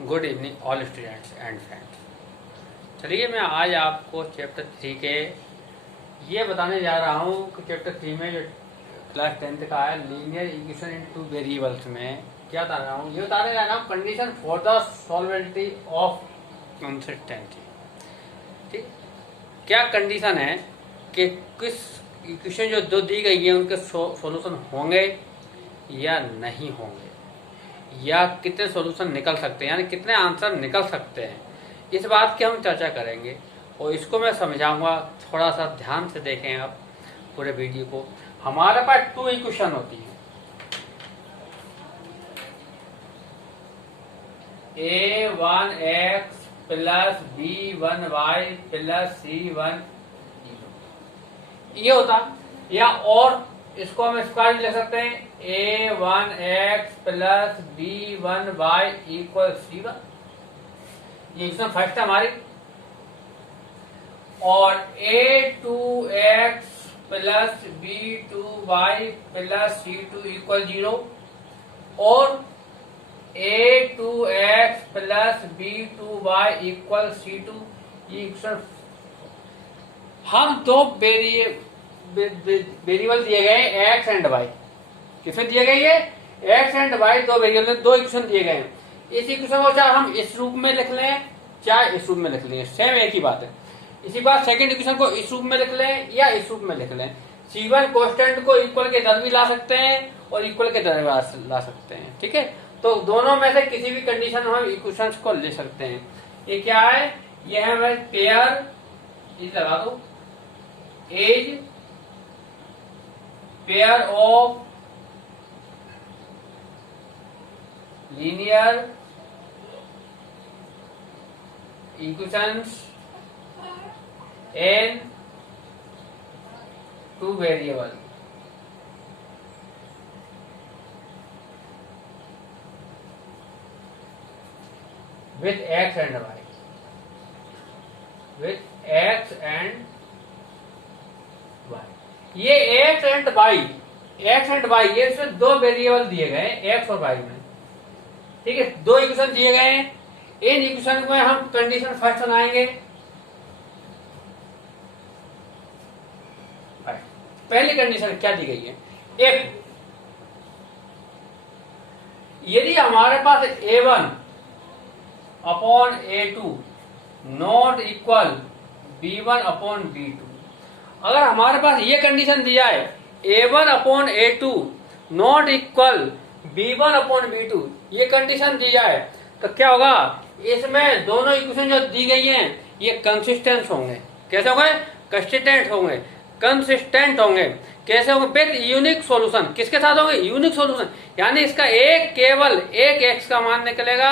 Good evening all students and friends. चलिए मैं आज आपको चैप्टर 3 के ये बताने जा रहा हूँ कि चैप्टर 3 में जो क्लास 10th का है linear equation in two variables में क्या बता रहा हूँ, ये बताने जा रहा हूँ condition for the solvability of consistency. ठीक, क्या कंडीशन है कि किस इक्वेशन जो दो दी गई है उनके सॉल्यूशन होंगे या नहीं होंगे, या कितने सॉल्यूशन निकल सकते हैं, यानी कितने आंसर निकल सकते हैं। इस बात की हम चर्चा करेंगे और इसको मैं समझाऊंगा। थोड़ा सा ध्यान से देखें आप पूरे वीडियो को। हमारे पास 2 इक्वेशन होती है, a1x plus b1y plus c1 ये होता, या और इसको हम स्क्वायर लिख सकते हैं a1x plus b1y equal c1। ये इक्वेशन फर्स्ट है हमारी। और a2x plus b2y plus c2 equal 0 और a2x plus b2y equal c2। ये इक्वेशन हम दो वेरिएबल दिए गए x एंड y। किसमें दिए गए ये x एंड y, दो वेरिएबल में 2 इक्वेशन दिए गए हैं। इस इक्वेशन को चाहे हम इस रूप में लिख लें चाहे इस रूप में लिख लें, सेम एक ही बात है। इसी बात सेकंड इक्वेशन को इस रूप में लिख लें या इस रूप में लिख लें। c1 कांस्टेंट को इक्वल के इधर भी ला सकते हैं और इक्वल के इधर ला सकते हैं। ठीक है, तो दोनों में से किसी भी कंडीशन में हम इक्वेशंस को ले सकते हैं। ये क्या है, ये है हमारे पेयर, इस लगा दो, as pair of linear equations in 2 variable. with x and y, with x and y। ये x and y ये इसमें 2 वेरिएबल दिए गए x और y में। ठीक है, 2 इक्वेशन दिए गए हैं। इन इक्वेशन में हम कंडीशन फर्स्ट बनाएंगे। पहली कंडीशन क्या दी गई है, एक यदि हमारे पास a1 upon a2 not equal b1 upon b2। अगर हमारे पास ये कंडीशन दिया है a1 upon a2 not equal b1 upon b2, ये कंडीशन दी जाए तो क्या होगा, इसमें दोनों इक्वेशन जो दी गई हैं ये कंसिस्टेंट होंगे। कैसे होंगे, कंसिस्टेंट होंगे, कंसिस्टेंट होंगे। कैसे होंगे, विद यूनिक सॉल्यूशन। किसके साथ होंगे, यूनिक सॉल्यूशन, यानी इसका केवल एक x का मान निकलेगा,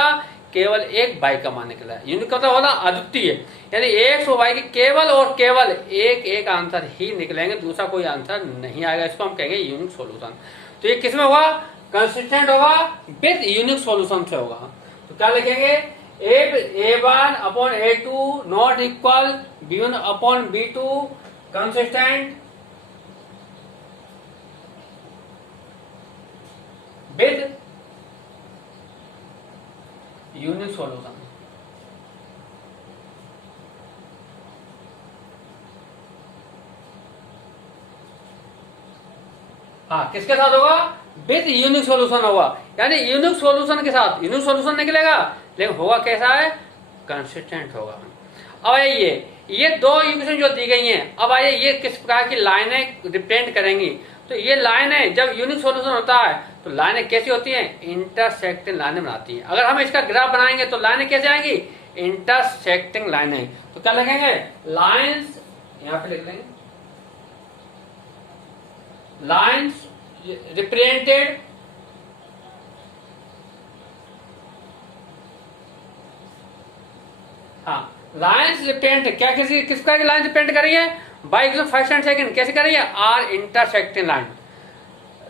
केवल एक y का मान निकलेगा। यूनिक का होगा अद्वितीय, यानी x और y के केवल और केवल एक आंसर ही निकलेंगे, दूसरा कोई आंसर नहीं आएगा। इसको हम कहेंगे यूनिक सॉल्यूशन। तो ये किसमें होगा, कंसिस्टेंट होगा, विद यूनिक सॉल्यूशन से होगा। तो क्या लिखेंगे, a1 upon a2 not equal b1 upon b2 consistent with unique solution. हाँ, किसके साथ होगा, विद यूनिक सॉल्यूशन होगा, यानी यूनिक सॉल्यूशन के साथ यूनिक सॉल्यूशन निकलेगा, लेकिन होगा कैसा है, कंसिस्टेंट होगा। अब आइए ये 2 इक्वेशन जो दी गई हैं, अब आइए ये किस प्रकार की लाइनें रिप्रेजेंट करेंगी। तो ये लाइनें जब यूनिक सॉल्यूशन होता है तो लाइनें कैसी होती हैं, इंटरसेक्टिंग लाइनें बनाती हैं। अगर हम इसका ग्राफ बनाएंगे तो लाइनें कैसे आएंगी, इंटरसेक्टिंग लाइनें। तो क्या लिखेंगे, लाइन्स, यहां पे लिख लेंगे लाइन्स रिप्रेजेंटेड हाँ, लाइन्स रिप्रेजेंट क्या, किस प्रकार की लाइन रिप्रेजेंट करी है, by equation first and second कैसे करी है, are intersecting line.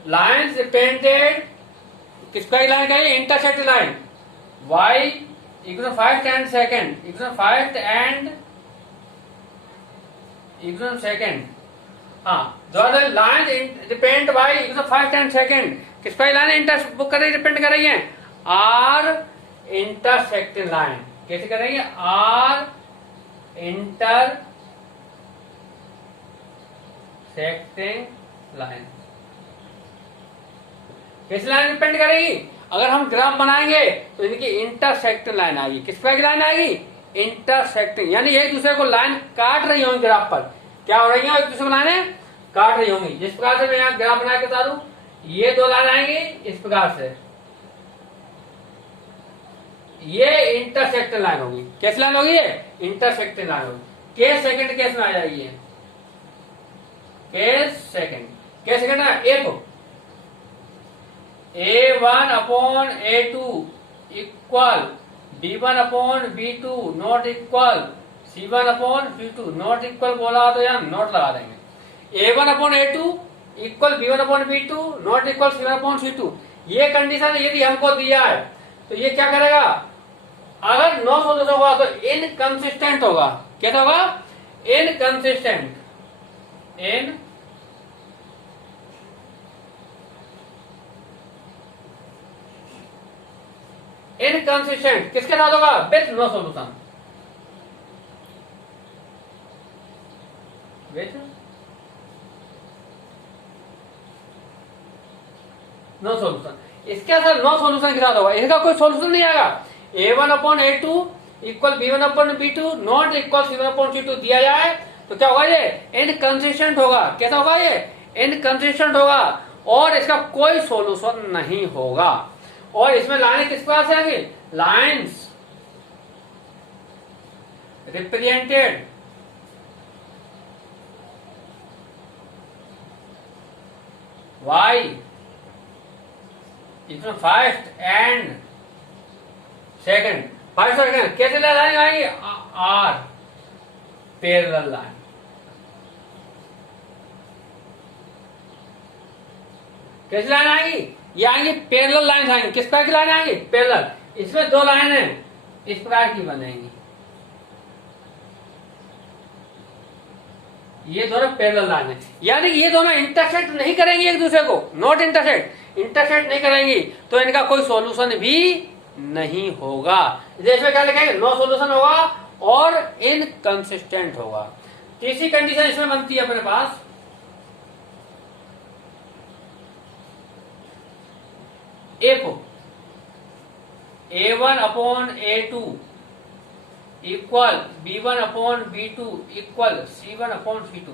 Lines represented किस प्रकार की लाइन करी, intersecting line, by equation first and second, equation first and equation second. हाँ, line represent by equation first and second किस प्रकार की लाइन इंटर बुक कर रही, रिप्रेजेंट कर रही है, आर इंटरसेक्टिंग लाइन। कैसे करेंगे? Are intersecting line. किस लाइन डिपेंड करेगी? अगर हम ग्राफ बनाएंगे तो इनकी इंटरसेक्टिंग लाइन आएगी। किस प्रकार की लाइन आएगी? इंटरसेक्टिंग, यानी एक दूसरे को लाइन काट रही होंगी ग्राफ पर। क्या हो रही है? एक दूसरे को लाइनें काट रही होंगी। जिस प्रकार से मैं यहाँ ग्राफ बना के बता दूं, ये दो लाइन आएंगी इस प्रकार से, ये इंटरसेक्टिंग लाइन होगी। कैसी लाइन होगी? ये इंटरसेक्टिंग लाइन होगी। के सेकंड केस में आ जाएगी ये, के सेकंड। के सेकंड है ए को A1/A2 equal B1/B2 not equal C1/C2 not equal बोला तो यहाँ नोट लगा देंगे। A1/A2 equal B1/B2 not equal C1/C2। ये कंडीशन यदि हमको दिया है तो ये क्या करेगा? अगर नो सोल्यूशन होगा तो इनकंसिस्टेंट होगा। कैसा होगा? इनकंसिस्टेंट। इनकंसिस्टेंट किसके साथ होगा? With no solution. With no solution. इसके साथ नो सोल्यूशन के साथ होगा, इसका कोई सोल्यूशन नहीं आएगा। A1/A2 equal B1/B2 not equal C1/C2 दिया जाए तो क्या होगा? ये इनकंसिस्टेंट होगा। कैसा होगा? ये इनकंसिस्टेंट होगा और इसका कोई सोल्यूशन नहीं होगा। और इसमें लाइनें किस प्रकार से आएंगी? लाइन्स रिप्रेजेंटेड वाई इसमें फर्स्ट एंड सेकंड। फर्स्ट और सेकंड कैसे लाइन आएंगी? Are parallel line. कैसी लाइन आएंगी? ये आएंगी पैरेलल लाइन आएंगी। किस प्रकार की लाइन आएंगी? पैरेलल। इसमें दो लाइनें इस प्रकार की बनेंगी, ये दोनों पैरेलल लाइन है, यानी ये दोनों इंटरसेक्ट नहीं करेंगी एक दूसरे को। नॉट इंटरसेक्ट, इंटरसेक्ट नहीं करेंगी तो इनका कोई सॉल्यूशन भी नहीं होगा। इसमें क्या लिखेंगे? नो सॉल्यूशन होगा और इनकंसिस्टेंट होगा। तीसरी कंडीशन इसमें बनती है अपने पास, F A1/A2 equal B1/B2 equal C1/C2।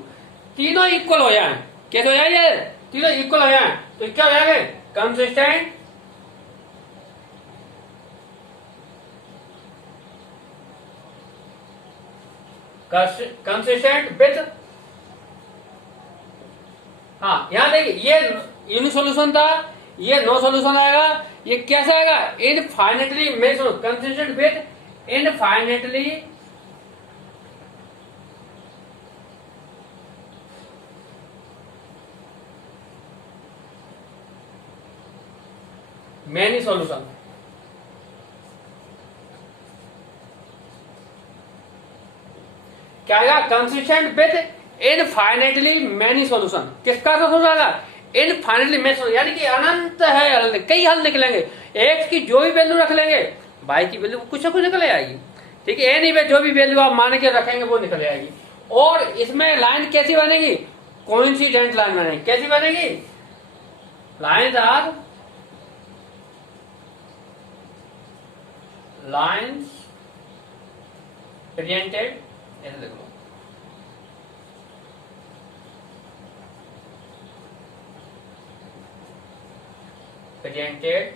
तीनों इक्वल हो जाए। कैसे हो जाए? तीनों इक्वल हो जाए तो क्या हो जाएंगे? कंसिस्टेंट, कंसिस्टेंट विथ, हाँ यहां देखिए ये यूनि सोल्यूशन था, ये नो सोल्यूशन आएगा। ये कैसा आएगा? इनफाइनेटली, मैं सुनो, consistent with infinitely many solution. क्या आएगा? Consistent with infinitely many solution. किसका सोल्यूशन आएगा? इनफाइनेटली मैनी सोल्यूशन, यानी कि अनंत है, कई हल निकलेंगे। एक्स की जो भी वैल्यू रख लेंगे, वाई की वैल्यू कुछ ना कुछ निकल आएगी। ठीक है, एनी में जो भी वैल्यू आप मान के रखेंगे वो निकल आएगी। और इसमें लाइन कैसी बनेगी? कोइंसिडेंट लाइन बनेगी। कैसी बनेगी? लाइन्स आर लाइन्स प्रेजेंटेड, ऐसे लिख लो, presented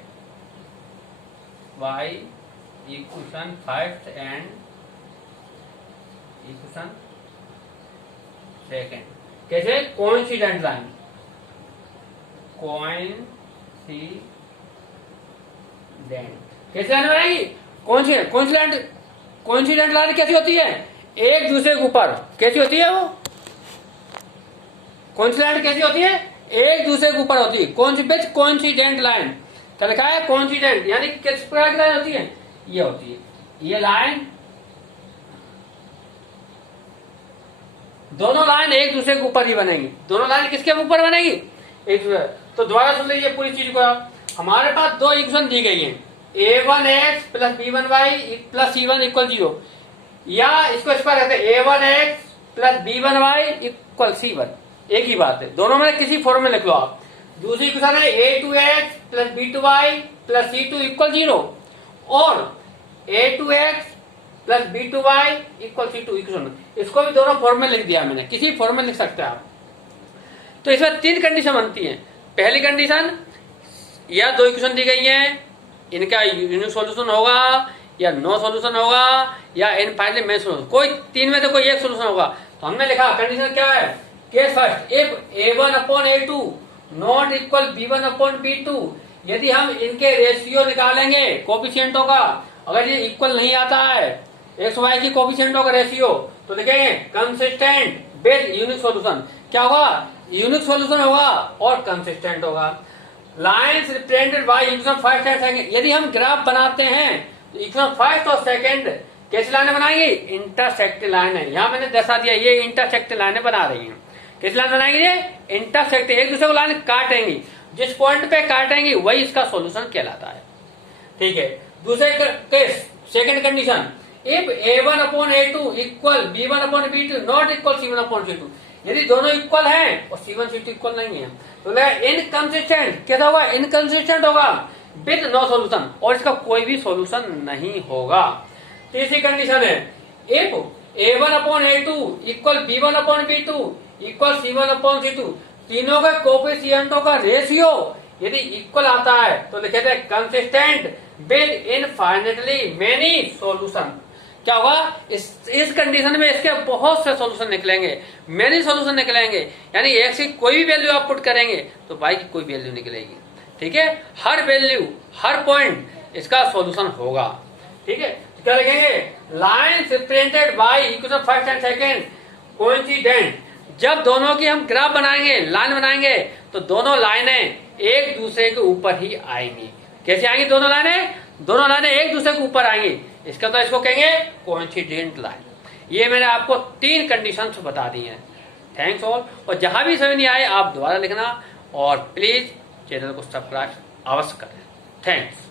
by equation first and equation second. कैसे? कोइंसिडेंट लाइन, कोइंसिडेंट कैसे लाइन बनाएगी? कोइंसिडेंट लाइन कैसी होती है? एक दूसरे के ऊपर। कैसी होती है वो? कोइंसिडेंट कैसी होती है? एक दूसरे के ऊपर होती है। कोइंसिडेंट लाइन क्या लिखा है? कोइंसिडेंट, यानी किस प्रकार की लाइन होती है? ये होती है, ये लाइन, दोनों लाइन एक दूसरे के ऊपर ही बनेगी। दोनों लाइन किसके ऊपर बनेगी? एक दूसरे। तो दोबारा सुन लीजिए पूरी चीज को आप। हमारे पास दो इक्वेशन दी गई है, a1x plus b1y plus c1 equal 0, या इसको स्क्वायर करते हैं a1x plus b1y equal c1, एक ही बात है, दोनों में किसी फॉर्म में लिख लो आप। दूसरी इक्वेशन है a2x plus b2y plus c2 equal 0 और a2x plus b2y equal c2 equation, इसको भी दोनों फॉर्म में लिख दिया मैंने, किसी फॉर्म में लिख सकते हैं आप। तो इसमें 3 कंडीशन बनती हैं। पहली कंडीशन, या 2 इक्वेशन दी गई हैं, इनका यूनिक सॉल्यूशन होगा या नो सॉल्यूशन होगा या इनफाइनाइटली मेनी सॉल्यूशन, कोई 3 में से कोई एक सॉल्यूशन होगा। तो हमने लिखा कंडीशन क्या है, case first, if a1 upon a2 not equal b1 upon b2, यदि हम इनके रेशियो निकालेंगे कोफिशिएंटों का, अगर ये इक्वल नहीं आता है एक्स वाई की कोफिशिएंटों का रेशियो, तो देखेंगे कंसिस्टेंट विद यूनिक सॉल्यूशन, क्या होगा, यूनिक सॉल्यूशन होगा और कंसिस्टेंट होगा। Lines represented by equation first and second, यदि हम ग्राफ बनाते हैं तो इक्वेशन फर्स्ट और सेकंड कैसी लाइनें बनाएंगे, इंटरसेक्टिंग लाइन है, यहाँ मैंने दर्शा दिया, ये इंटरसेक्टिंग लाइनें बना रही हैं। कैसी लाइन बनाएंगे, ये इंटरसेक्टिंग, एक दूसरे को लाइन काटेंगी, जिस पॉइंट पे काटेंगी वही इसका सॉल्यूशन कहलाता है। ठीक है, दूसरे case second condition, if a1 upon a2 equal b1 upon b2 not equal c1 upon c2, यदि दोनों इक्वल हैं और c1 c2 इक्वल नहीं है तो इनकंसिस्टेंट, कैसा होगा, इनकंसिस्टेंट होगा विद नो सॉल्यूशन, और इसका कोई भी सॉल्यूशन नहीं होगा। तीसरी कंडीशन है, if a1 upon a2 equal b1 upon b2 equal c1 upon c2, तीनों के कोफिशिएंटों का रेशियो यदि इक्वल आता है तो लिखे थे consistent with infinitely many solution. क्या होगा, इस कंडीशन में इसके बहुत से सॉल्यूशन निकलेंगे, मेनी सॉल्यूशन निकलेंगे, यानी एक्स की कोई भी वैल्यू आप पुट करेंगे तो वाई की कोई वैल्यू निकलेगी। ठीक है, हर वैल्यू हर पॉइंट इसका सॉल्यूशन होगा। ठीक है, तो क्या लिखेंगे, lines represented by equation first and second coincident, जब दोनों की हम ग्राफ बनाएंगे, लाइन बनाएंगे, तो दोनों लाइनें एक दूसरे के ऊपर ही आएंगी। कैसे आएंगी, दोनों लाइनें एक दूसरे के ऊपर आएंगी, इसका तो इसको कहेंगे कोइंसिडेंट लाइन। ये मैंने आपको 3 कंडीशंस बता दी हैं। थैंक्स ऑल, और जहां भी समझ नहीं आए आप दोबारा लिखना, और प्लीज चैनल को सब्सक्राइब अवश्य करें। थैंक्स।